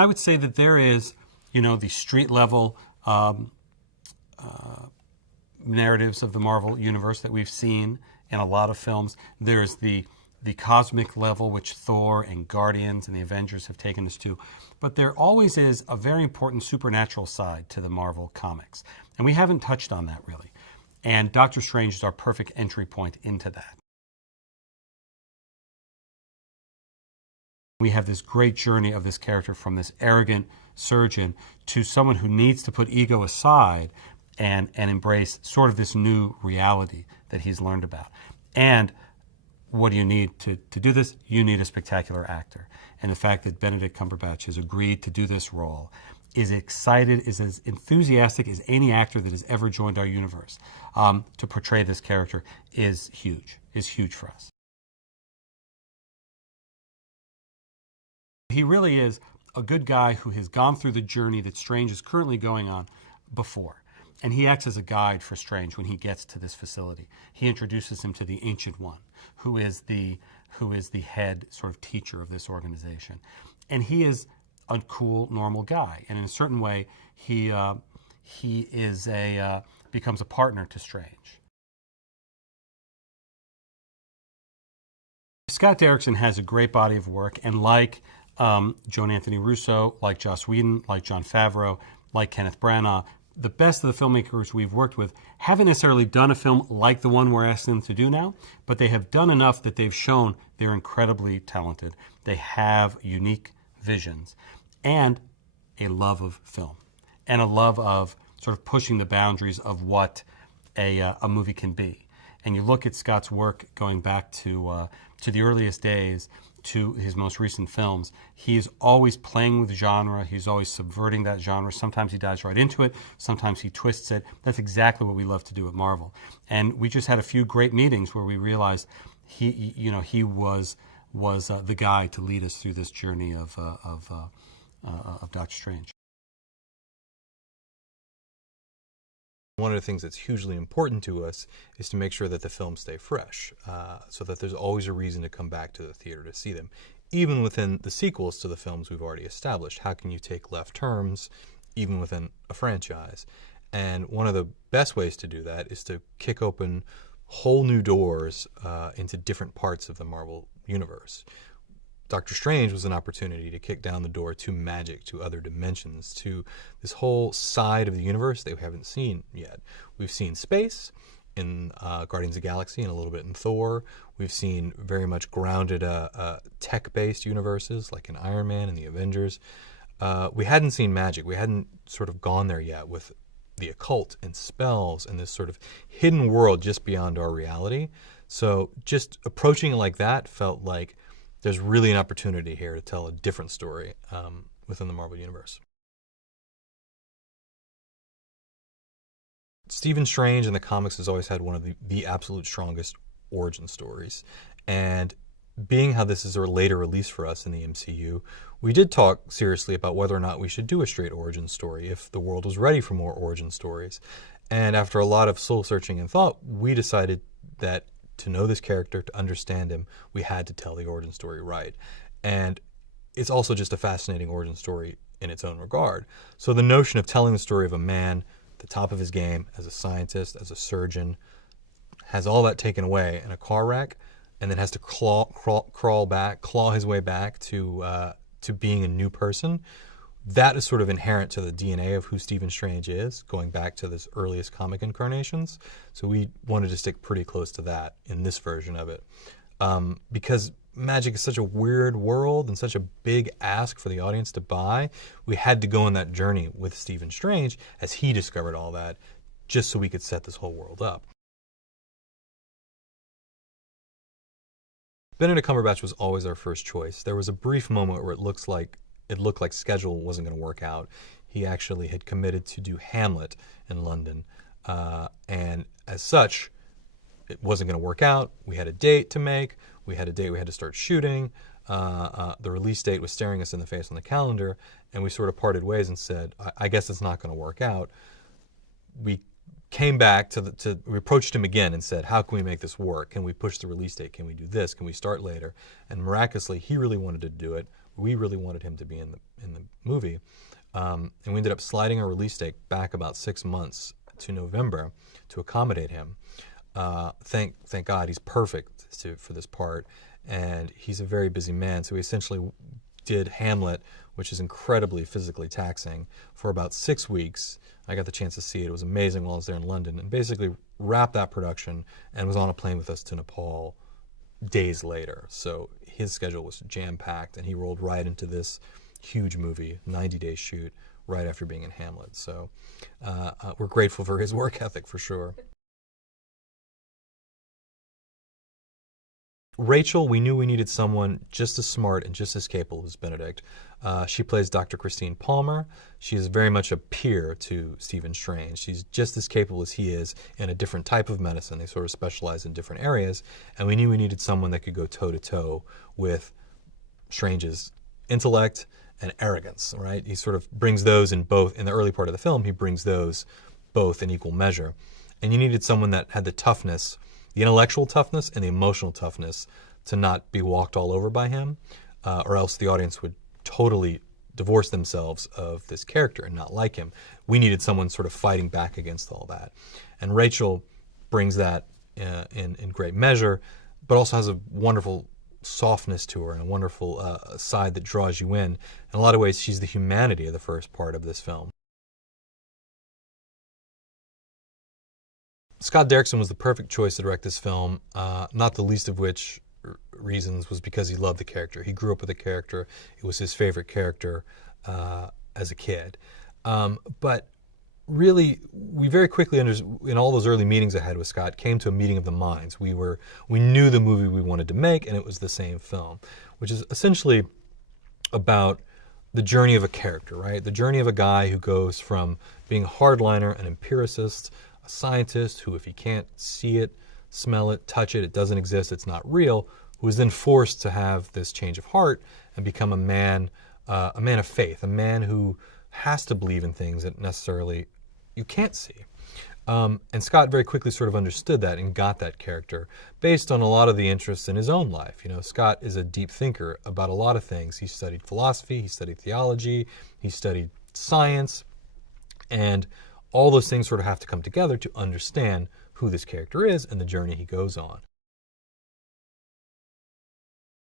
I would say that there is, the street level narratives of the Marvel Universe that we've seen in a lot of films. There's the cosmic level, which Thor and Guardians and the Avengers have taken us to. But there always is a very important supernatural side to the Marvel comics. And we haven't touched on that really. And Doctor Strange is our perfect entry point into that. We have this great journey of this character from this arrogant surgeon to someone who needs to put ego aside and embrace sort of this new reality that he's learned about. And what do you need to do this? You need a spectacular actor. And the fact that Benedict Cumberbatch has agreed to do this role, is excited, is as enthusiastic as any actor that has ever joined our universe to portray this character is huge for us. He really is a good guy who has gone through the journey that Strange is currently going on before. And he acts as a guide for Strange when he gets to this facility. He introduces him to the Ancient One, who is the head sort of teacher of this organization. And he is a cool, normal guy. And in a certain way, he becomes a partner to Strange. Scott Derrickson has a great body of work, and like Joan Anthony Russo, like Joss Whedon, like Jon Favreau, like Kenneth Branagh, the best of the filmmakers we've worked with haven't necessarily done a film like the one we're asking them to do now, but they have done enough that they've shown they're incredibly talented. They have unique visions and a love of film and a love of sort of pushing the boundaries of what a movie can be. And you look at Scott's work going back to the earliest days, to his most recent films, he's always playing with genre. He's always subverting that genre. Sometimes he dives right into it. Sometimes he twists it. That's exactly what we love to do at Marvel. And we just had a few great meetings where we realized he was the guy to lead us through this journey of Doctor Strange. One of the things that's hugely important to us is to make sure that the films stay fresh, so that there's always a reason to come back to the theater to see them. Even within the sequels to the films we've already established, how can you take left turns, even within a franchise? And one of the best ways to do that is to kick open whole new doors into different parts of the Marvel Universe. Doctor Strange was an opportunity to kick down the door to magic, to other dimensions, to this whole side of the universe that we haven't seen yet. We've seen space in Guardians of the Galaxy and a little bit in Thor. We've seen very much grounded tech-based universes like in Iron Man and the Avengers. We hadn't seen magic. We hadn't sort of gone there yet with the occult and spells and this sort of hidden world just beyond our reality. So just approaching it like that felt like there's really an opportunity here to tell a different story within the Marvel Universe. Stephen Strange in the comics has always had one of the absolute strongest origin stories. And being how this is a later release for us in the MCU, we did talk seriously about whether or not we should do a straight origin story, if the world was ready for more origin stories. And after a lot of soul searching and thought, we decided that to know this character, to understand him, we had to tell the origin story right. And it's also just a fascinating origin story in its own regard. So the notion of telling the story of a man at the top of his game, as a scientist, as a surgeon, has all that taken away in a car wreck, and then has to claw his way back to being a new person. That is sort of inherent to the DNA of who Stephen Strange is, going back to his earliest comic incarnations. So we wanted to stick pretty close to that in this version of it. Because magic is such a weird world and such a big ask for the audience to buy, we had to go on that journey with Stephen Strange as he discovered all that, just so we could set this whole world up. Benedict Cumberbatch was always our first choice. There was a brief moment where it looked like schedule wasn't going to work out. He actually had committed to do Hamlet in London. And as such, it wasn't going to work out. We had a date to make. We had to start shooting. The release date was staring us in the face on the calendar. And we sort of parted ways and said, I guess it's not going to work out. We came back we approached him again and said, how can we make this work? Can we push the release date? Can we do this? Can we start later? And miraculously, he really wanted to do it. We really wanted him to be in the movie, and we ended up sliding our release date back about 6 months to November to accommodate him. Thank God, he's perfect for this part, and he's a very busy man. So we essentially did Hamlet, which is incredibly physically taxing, for about 6 weeks. I got the chance to see it. It was amazing while I was there in London, and basically wrapped that production and was on a plane with us to Nepal days later. So his schedule was jam-packed, and he rolled right into this huge movie, 90-day shoot, right after being in Hamlet. So we're grateful for his work ethic, for sure. Rachel, we knew we needed someone just as smart and just as capable as Benedict. She plays Dr. Christine Palmer. She is very much a peer to Stephen Strange. She's just as capable as he is in a different type of medicine. They sort of specialize in different areas, and we knew we needed someone that could go toe-to-toe with Strange's intellect and arrogance, right? He sort of brings those in both. In the early part of the film, he brings those both in equal measure. And you needed someone that had the toughness, the intellectual toughness and the emotional toughness, to not be walked all over by him, or else the audience would totally divorce themselves of this character and not like him. We needed someone sort of fighting back against all that. And Rachel brings that in great measure, but also has a wonderful softness to her and a wonderful side that draws you in. In a lot of ways, she's the humanity of the first part of this film. Scott Derrickson was the perfect choice to direct this film, not the least of which reasons was because he loved the character. He grew up with the character. It was his favorite character as a kid. But really, we very quickly, in all those early meetings I had with Scott, came to a meeting of the minds. We knew the movie we wanted to make, and it was the same film, which is essentially about the journey of a character, right? The journey of a guy who goes from being a hardliner, an empiricist, a scientist who, if he can't see it, smell it, touch it, it doesn't exist, it's not real, who is then forced to have this change of heart and become a man of faith, a man who has to believe in things that necessarily you can't see. And Scott very quickly sort of understood that and got that character based on a lot of the interests in his own life. You know, Scott is a deep thinker about a lot of things. He studied philosophy, he studied theology, he studied science, and all those things sort of have to come together to understand who this character is and the journey he goes on.